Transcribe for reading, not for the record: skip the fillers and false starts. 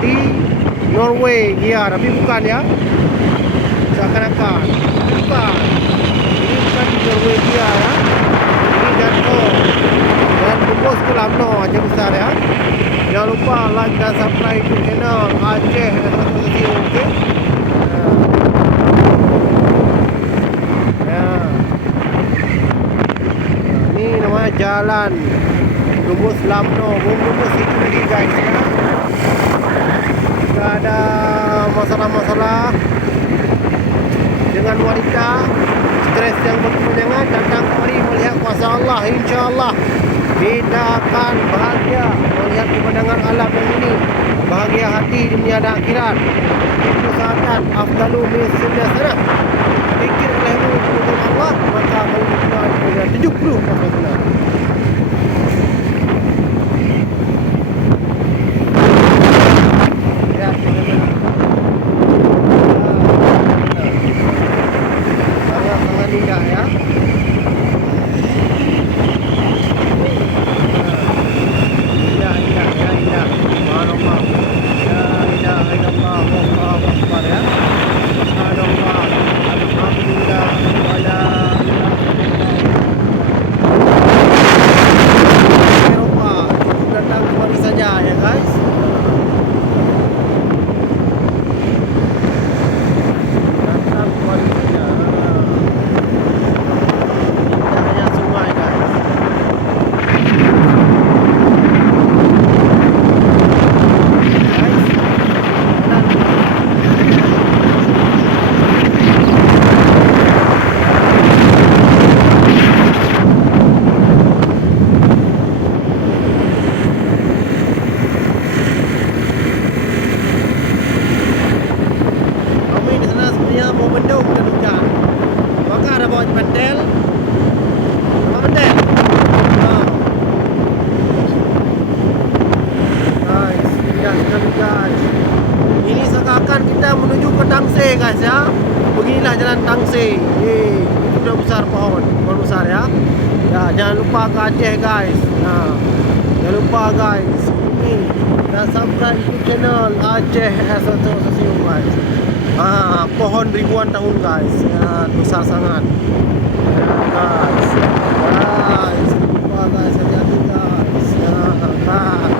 di Norway ya, tapi bukan ya. Seakan-akan bukan. Ini bukan di Norwegia ya. Ini Danone. Dan bungkus kolam no aja besar ya. Jangan lupa like dan subscribe YouTube channel Aceh Astronomy. Okey. Ya. Ini namanya jalan Lumbus Lamno. Lumbus itu lagi guys ya. Jika ada masalah-masalah dengan wanita, stres yang berkepanjangan, datang kemari melihat kuasa Allah. InsyaAllah kita akan bahagia melihat pemandangan alam yang ini. Bahagia hati di dunia dan akhirat. Itu saatan afdalu min sana. Fikir olehmu kepada Allah, maka akan kita 70%. Indah ya. Indah. Subhanallah. La ilaha illallah wallahu akbar ya. Subhanallah. Alhamdulillah wa la ilaha illallah. Datang kemari saja ya guys. Datang kemari saja. Mau mendung dan hujan, maka ada bawa pentel. Apa pentel? Guys, indah sekali guys. Ini seakan kita menuju ke Tangsel guys ya. Beginilah jalan Tangsel. Itu sudah besar pohon besar ya. Ya, jangan lupa ke Aceh guys. Nah, jangan lupa guys. Ini dan subscribe YouTube channel Aceh Astronomy guys. Pohon ribuan tahun guys ya, besar sangat ya guys. Lupa guys, hati-hati guys ya guys.